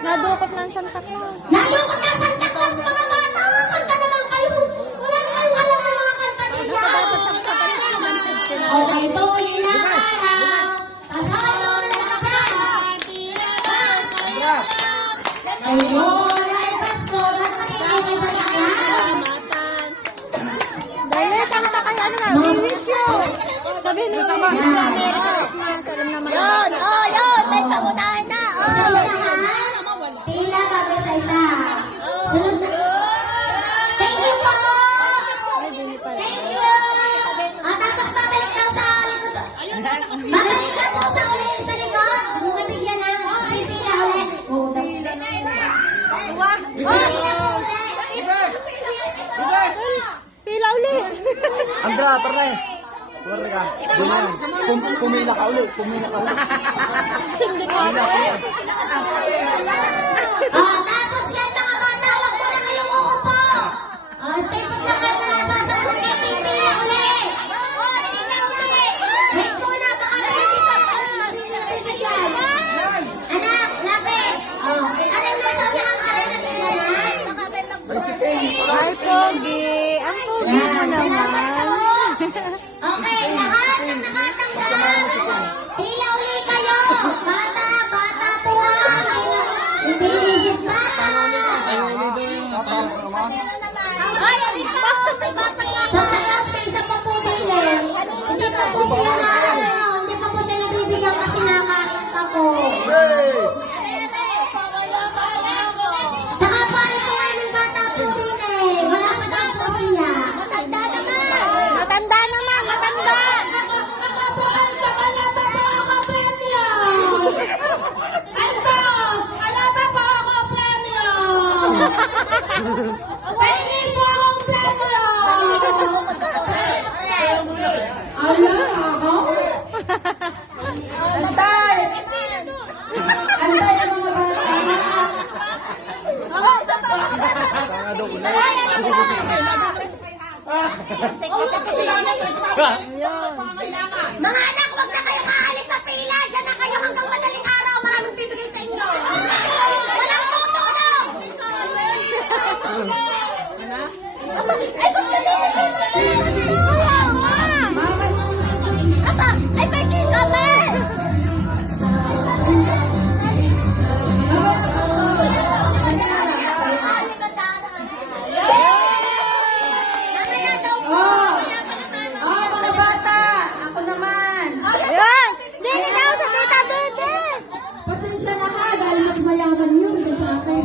Nadukot ng Santa Claus. Nalukot ng Santa Claus, mga bata! Kanta naman kayo! Wala na kayong alam na mga kanta niya! Okay, tuloy na araw. Pasalo na nakakarap. Ngayon ay Pasko at makikinig sa lakas. Dali, kanta kayo. Ano nga? Video. Sabihin mo sa mga Merry Christmas. Alam naman. Yun, yun. May pangunahin na. Isa-isahan. Tila bago sa isa. Sunod na. Thank you po! Thank you! Tapos babalik daw sa likod. Babalik na po sa ulit sa likod. Nabigyan ng pipila ulit. Pipila po ulit. Pila ulit. Andra, parle. Kuwari ka. Pumila ka ulit. Pumila ka ulit. Tapos yan mga bata, wag mo na kayong uupo. Stay put na kayo na sasagot kayo pipila ulit. Wait muna, baka bibigyan. Anak, lapit. Anong nasa unang araw na tingnan? Ay, pogi. Ang pogi mo naman. Okay, lahat ng nakatanggap. Pila uli kayo. Bata po ha. Hindi isip bata. Ay, alin pa. Santa Claus, may isa pa po din eh. Hindi pa po siya hindi pa po siya nabibigyan kasi nakain pa po. Tsaka pare po ay may bata po din eh. Wala pa daw po siya. Matanda naman. Matanda. Mga anak, huwag na kayo kaalis sa pila. Diyan na kayo hanggang madaling araw. Maraming bibigay sa inyo. Walang tutulong. Ay, bakit kami? Mga bata. Ako naman. Ayan. Dili daw sa tita bebe. Pasensya na ha, dahil mas mayaman yun. Sa akin.